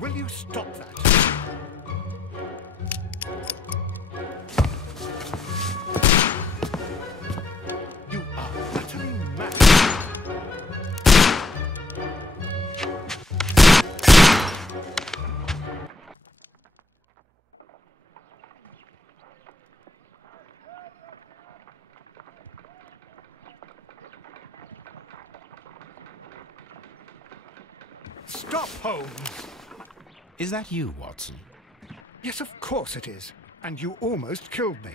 Will you stop that? You are utterly mad. Stop, Holmes! Is that you, Watson? Yes, of course it is. And you almost killed me.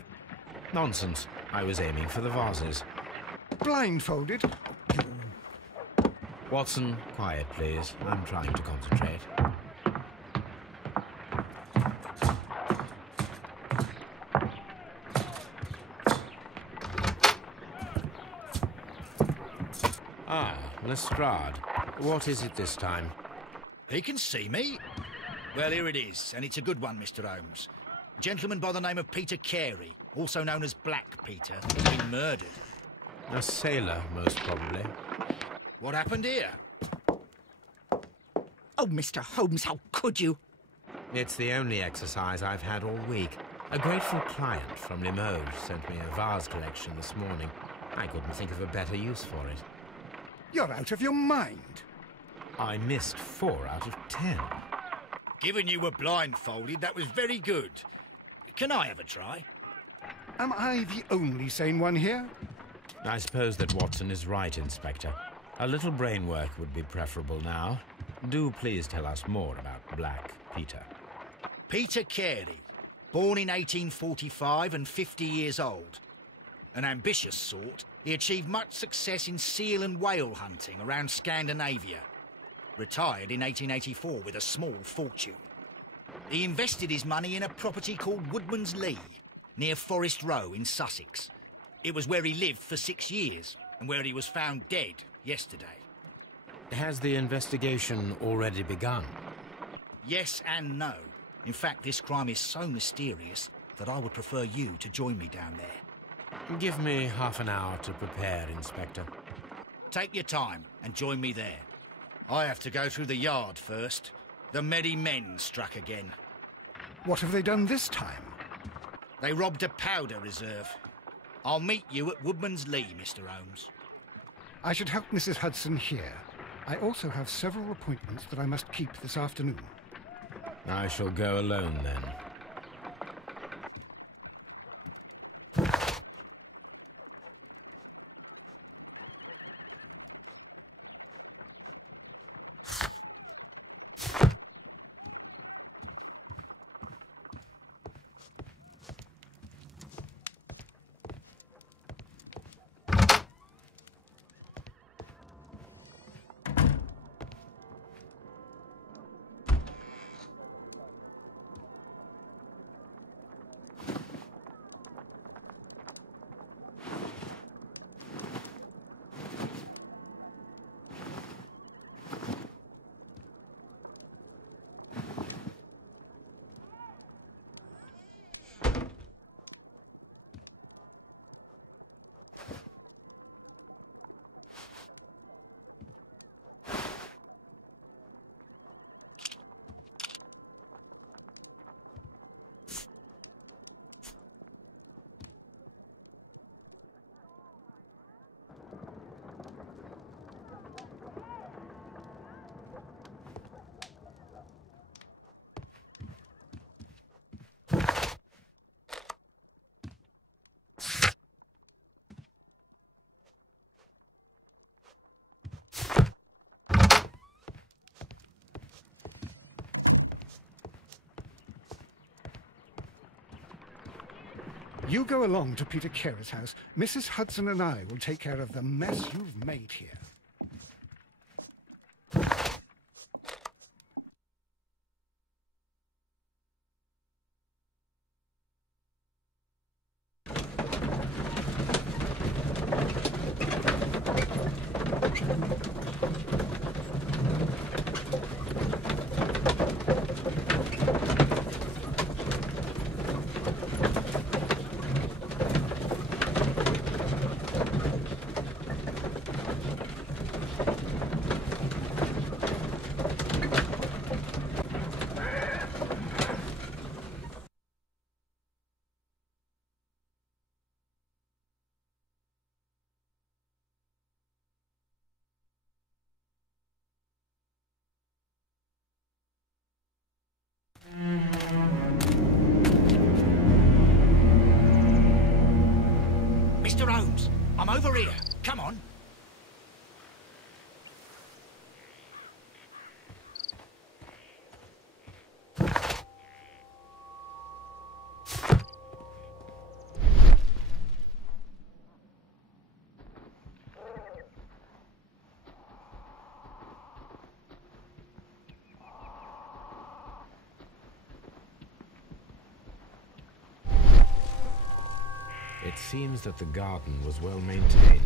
Nonsense. I was aiming for the vases. Blindfolded? Watson, quiet, please. I'm trying to concentrate. Ah, Lestrade. What is it this time? He can see me. Well, here it is, and it's a good one, Mr. Holmes. A gentleman by the name of Peter Carey, also known as Black Peter, has been murdered. A sailor, most probably. What happened here? Oh, Mr. Holmes, how could you? It's the only exercise I've had all week. A grateful client from Limoges sent me a vase collection this morning. I couldn't think of a better use for it. You're out of your mind. I missed 4 out of 10. Given you were blindfolded, that was very good. Can I have a try? Am I the only sane one here? I suppose that Watson is right, Inspector. A little brain work would be preferable now. Do please tell us more about Black Peter. Peter Carey, born in 1845 and 50 years old. An ambitious sort, he achieved much success in seal and whale hunting around Scandinavia. Retired in 1884 with a small fortune. He invested his money in a property called Woodman's Lee, near Forest Row in Sussex. It was where he lived for 6 years, and where he was found dead yesterday. Has the investigation already begun? Yes and no. In fact, this crime is so mysterious that I would prefer you to join me down there. Give me half an hour to prepare, Inspector. Take your time and join me there. I have to go through the yard first. The Merry Men struck again. What have they done this time? They robbed a powder reserve. I'll meet you at Woodman's Lee, Mr. Holmes. I should help Mrs. Hudson here. I also have several appointments that I must keep this afternoon. I shall go alone, then. You go along to Peter Carey's house. Mrs. Hudson and I will take care of the mess you've made here. over here. Come on. It seems that the garden was well maintained.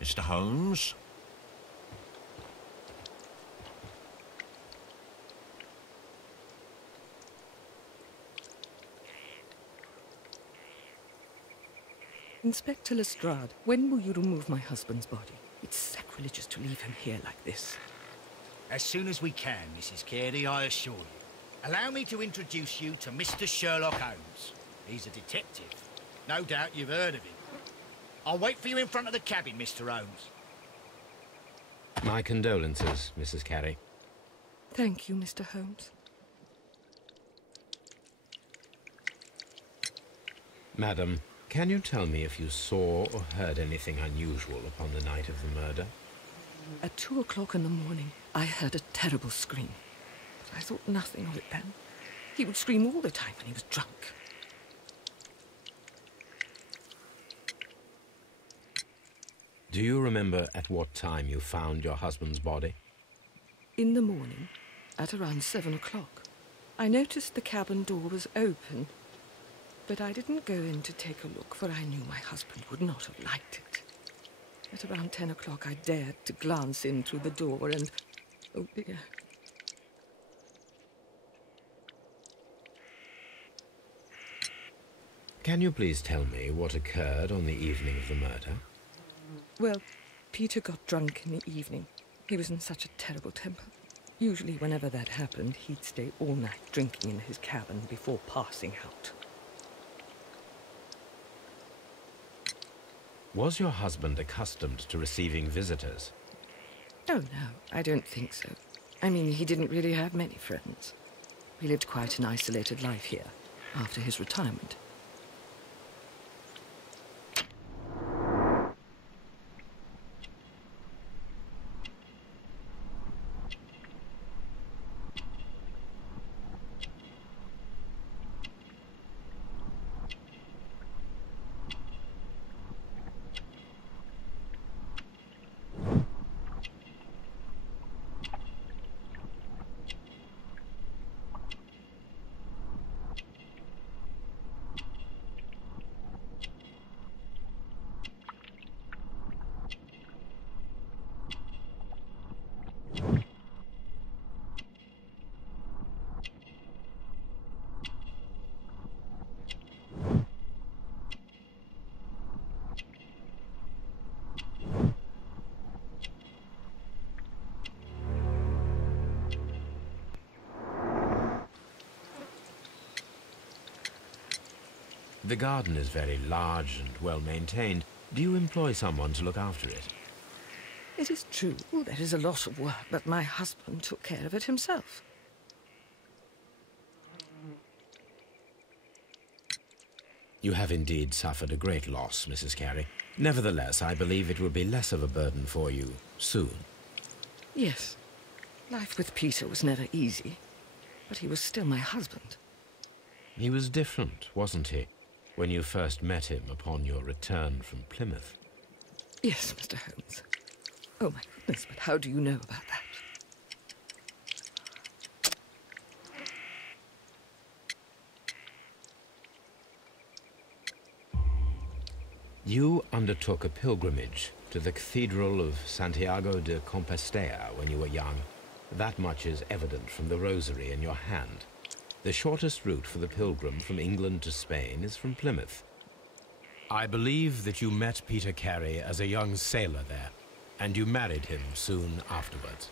Mr. Holmes? Inspector Lestrade, when will you remove my husband's body? It's sacrilegious to leave him here like this. As soon as we can, Mrs. Carey, I assure you. Allow me to introduce you to Mr. Sherlock Holmes. He's a detective. No doubt you've heard of him. I'll wait for you in front of the cabin, Mr. Holmes. My condolences, Mrs. Carey. Thank you, Mr. Holmes. Madam, can you tell me if you saw or heard anything unusual upon the night of the murder? At 2 o'clock in the morning, I heard a terrible scream. But I thought nothing of it then. He would scream all the time when he was drunk. Do you remember at what time you found your husband's body? In the morning, at around 7 o'clock, I noticed the cabin door was open, but I didn't go in to take a look, for I knew my husband would not have liked it. At around 10 o'clock, I dared to glance in through the door and... oh dear. Can you please tell me what occurred on the evening of the murder? Well, Peter got drunk in the evening. He was in such a terrible temper. Usually, whenever that happened, he'd stay all night drinking in his cabin before passing out. Was your husband accustomed to receiving visitors? Oh, no, I don't think so. I mean, he didn't really have many friends. He lived quite an isolated life here, after his retirement. The garden is very large and well maintained. Do you employ someone to look after it? It is true, there is a lot of work, but my husband took care of it himself. You have indeed suffered a great loss, Mrs. Carey. Nevertheless, I believe it will be less of a burden for you soon. Yes. Life with Peter was never easy, but he was still my husband. He was different, wasn't he, when you first met him upon your return from Plymouth? Yes, Mr. Holmes. Oh, my goodness, but how do you know about that? You undertook a pilgrimage to the Cathedral of Santiago de Compostela when you were young. That much is evident from the rosary in your hand. The shortest route for the pilgrim from England to Spain is from Plymouth. I believe that you met Peter Carey as a young sailor there, and you married him soon afterwards.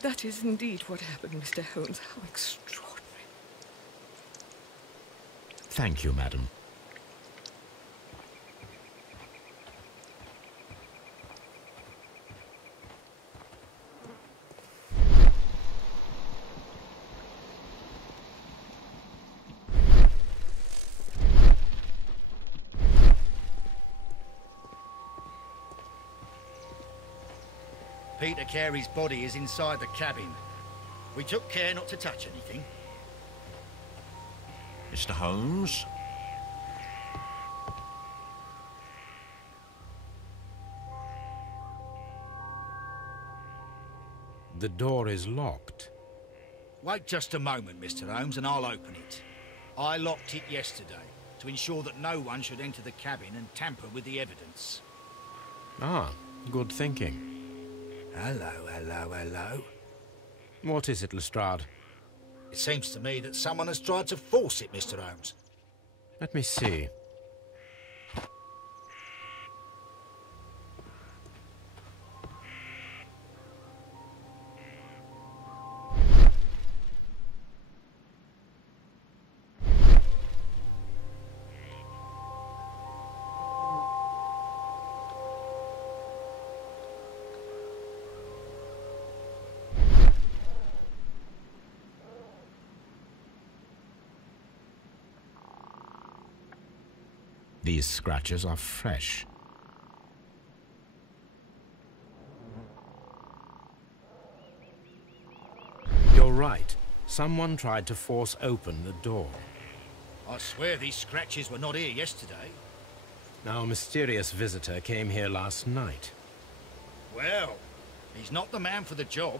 That is indeed what happened, Mr. Holmes. How extraordinary. Thank you, madam. Peter Carey's body is inside the cabin. We took care not to touch anything. Mr. Holmes? The door is locked. Wait just a moment, Mr. Holmes, and I'll open it. I locked it yesterday to ensure that no one should enter the cabin and tamper with the evidence. Ah, good thinking. Hello, hello, hello. What is it, Lestrade? It seems to me that someone has tried to force it, Mr. Holmes. Let me see. These scratches are fresh. You're right. Someone tried to force open the door. I swear these scratches were not here yesterday. Our mysterious visitor came here last night. Well, he's not the man for the job.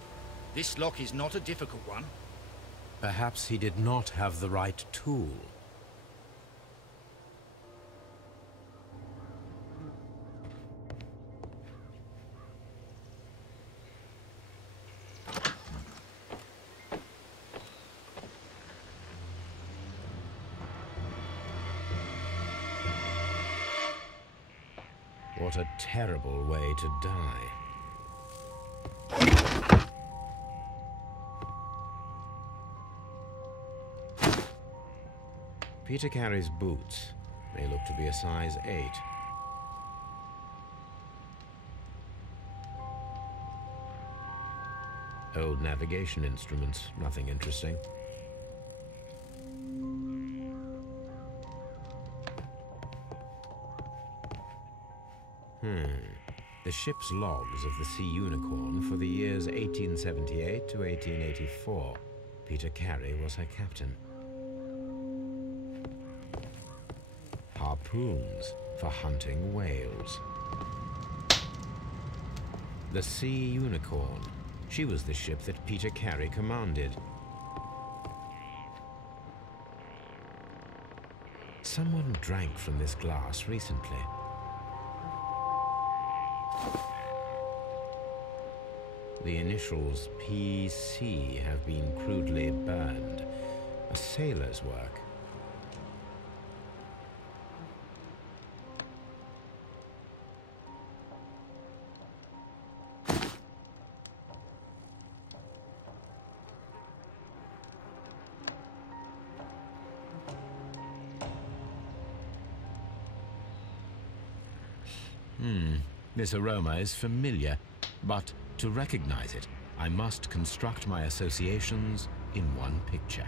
This lock is not a difficult one. Perhaps he did not have the right tool. What a terrible way to die. Peter Carey's boots. They look to be a size 8. Old navigation instruments, nothing interesting. The ship's logs of the Sea Unicorn for the years 1878 to 1884. Peter Carey was her captain. Harpoons for hunting whales. The Sea Unicorn. She was the ship that Peter Carey commanded. Someone drank from this glass recently. The initials PC have been crudely burned. A sailor's work. This aroma is familiar, but to recognize it, I must construct my associations in one picture.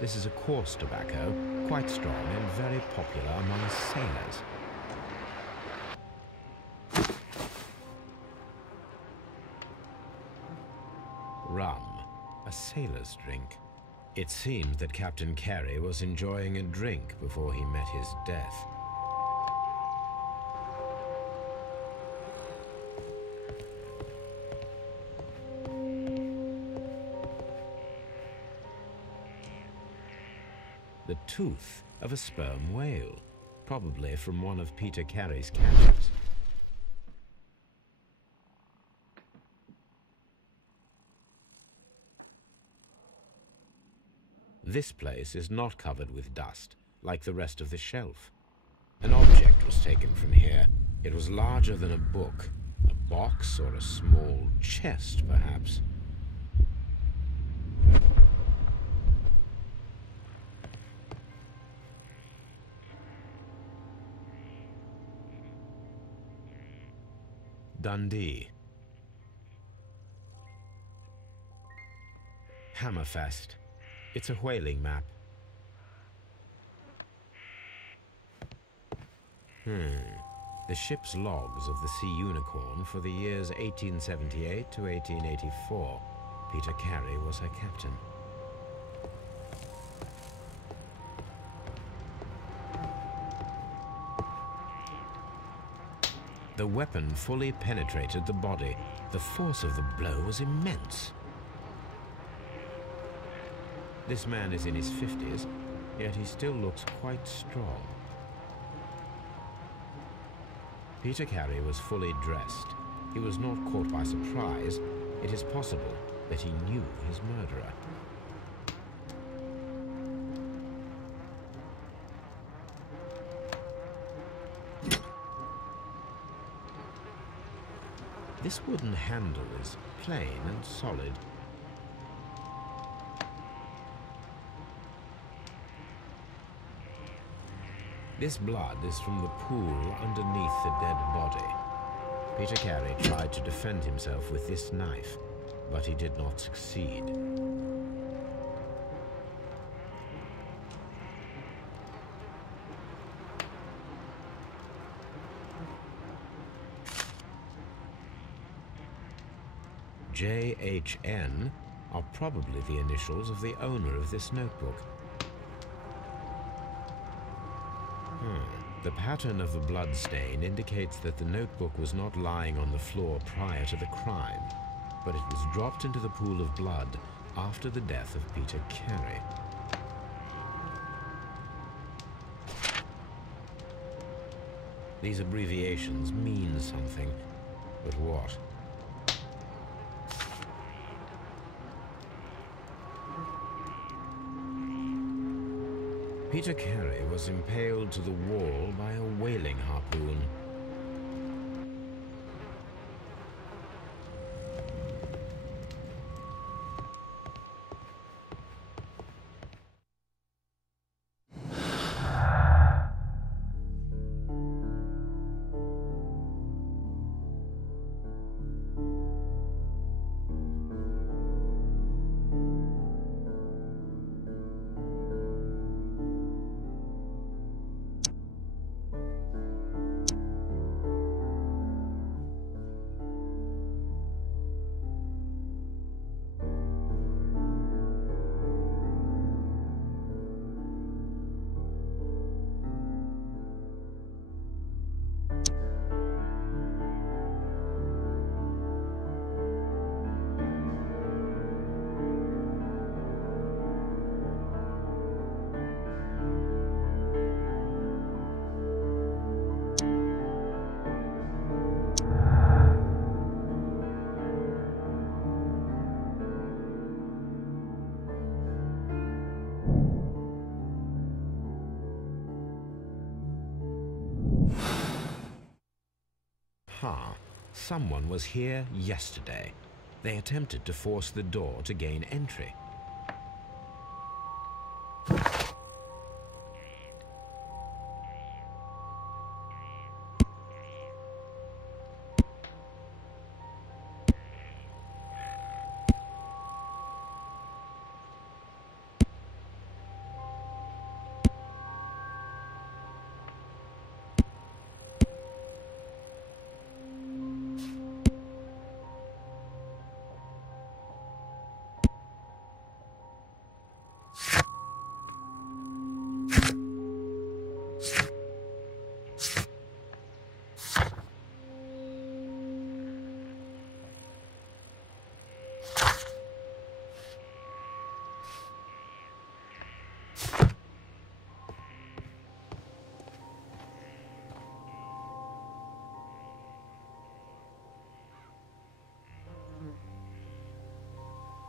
This is a coarse tobacco, quite strong and very popular among sailors. Rum, a sailor's drink. It seemed that Captain Carey was enjoying a drink before he met his death. The tooth of a sperm whale, probably from one of Peter Carey's catches. This place is not covered with dust, like the rest of the shelf. An object was taken from here. It was larger than a book, a box or a small chest, perhaps. Dundee. Hammerfest. It's a whaling map. The ship's logs of the Sea Unicorn for the years 1878 to 1884. Peter Carey was her captain. The weapon fully penetrated the body. The force of the blow was immense. This man is in his 50s, yet he still looks quite strong. Peter Carey was fully dressed. He was not caught by surprise. It is possible that he knew his murderer. This wooden handle is plain and solid. This blood is from the pool underneath the dead body. Peter Carey tried to defend himself with this knife, but he did not succeed. JHN are probably the initials of the owner of this notebook. The pattern of the blood stain indicates that the notebook was not lying on the floor prior to the crime, but it was dropped into the pool of blood after the death of Peter Carey. These abbreviations mean something, but what? Peter Carey was impaled to the wall by a whaling harpoon. Someone was here yesterday. They attempted to force the door to gain entry.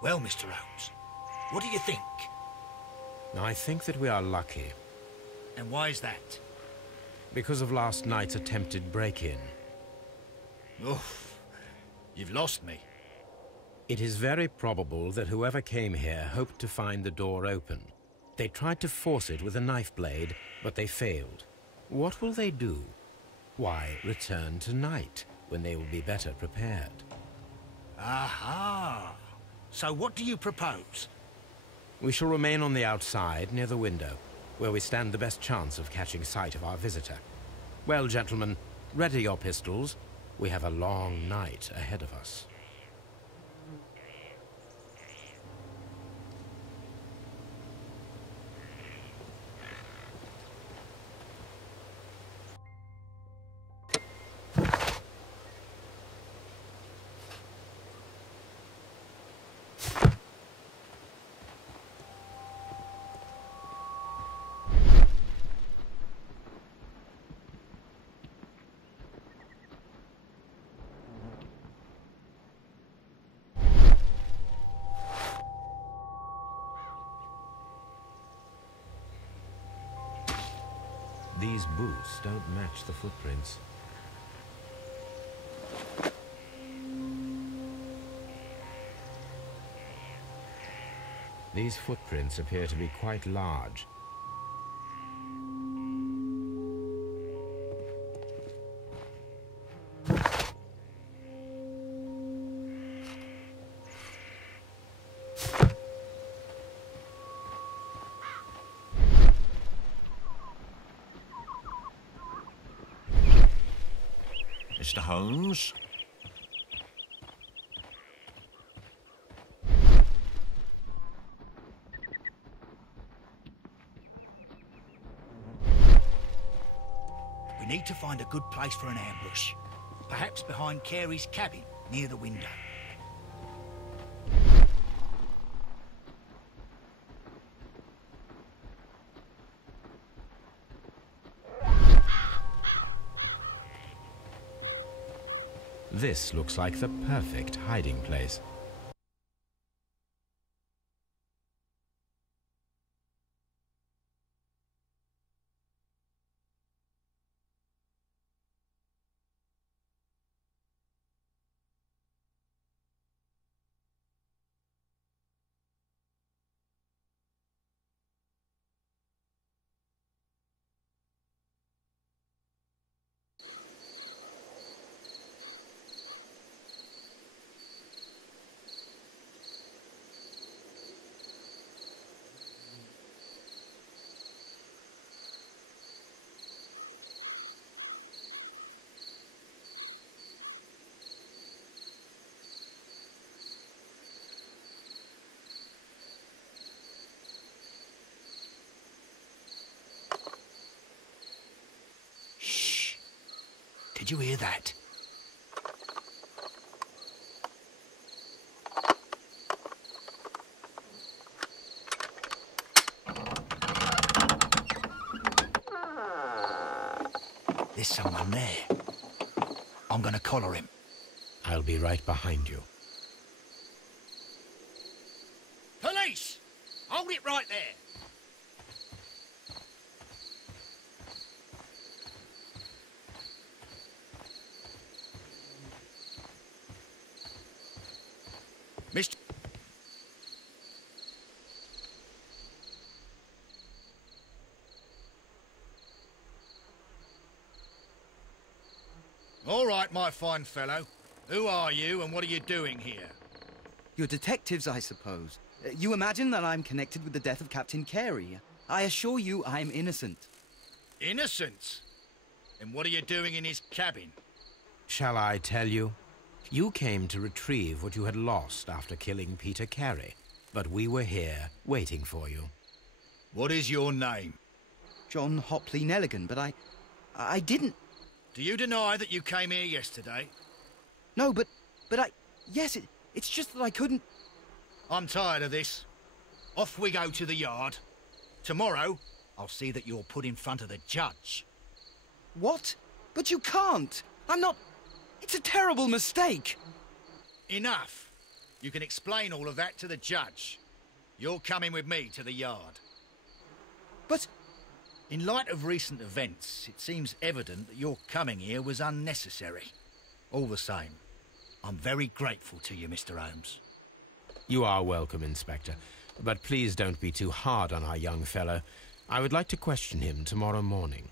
Well, Mr. Holmes, what do you think? I think that we are lucky. And why is that? Because of last night's attempted break-in. Oof, you've lost me. It is very probable that whoever came here hoped to find the door open. They tried to force it with a knife blade, but they failed. What will they do? Why, return tonight, when they will be better prepared. Aha! So what do you propose? We shall remain on the outside, near the window, where we stand the best chance of catching sight of our visitor. Well, gentlemen, ready your pistols. We have a long night ahead of us. These boots don't match the footprints. These footprints appear to be quite large. Mr. Holmes? We need to find a good place for an ambush. Perhaps behind Carey's cabin, near the window. This looks like the perfect hiding place. Did you hear that? There's someone there. I'm gonna collar him. I'll be right behind you. Police! Hold it right there! Mr. All right, my fine fellow. Who are you and what are you doing here? You're detectives, I suppose. You imagine that I'm connected with the death of Captain Carey. I assure you I'm innocent. Innocent? And what are you doing in his cabin? Shall I tell you? You came to retrieve what you had lost after killing Peter Carey, but we were here waiting for you. What is your name? John Hopley Nelligan, but I didn't... Do you deny that you came here yesterday? No, but yes, it's just that I couldn't... I'm tired of this. Off we go to the yard. Tomorrow, I'll see that you're put in front of the judge. What? But you can't! I'm not... It's a terrible mistake! Enough. You can explain all of that to the judge. You're coming with me to the yard. But... In light of recent events, it seems evident that your coming here was unnecessary. All the same, I'm very grateful to you, Mr. Holmes. You are welcome, Inspector. But please don't be too hard on our young fellow. I would like to question him tomorrow morning.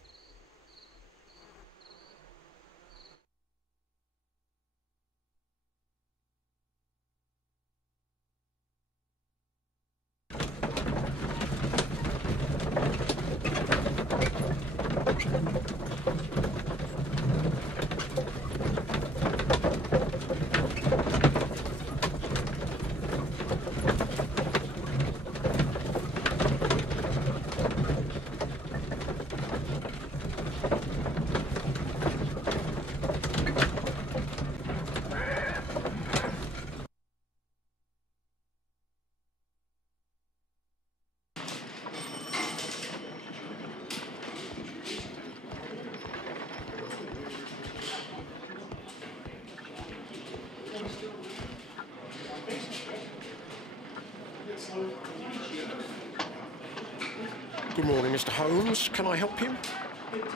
Good morning, Mr. Holmes. Can I help you?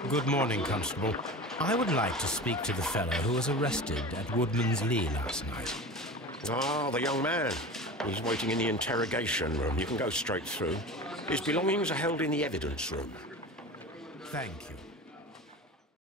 Good morning, Constable. I would like to speak to the fellow who was arrested at Woodman's Lee last night. Ah, the young man. He's waiting in the interrogation room. You can go straight through. His belongings are held in the evidence room. Thank you.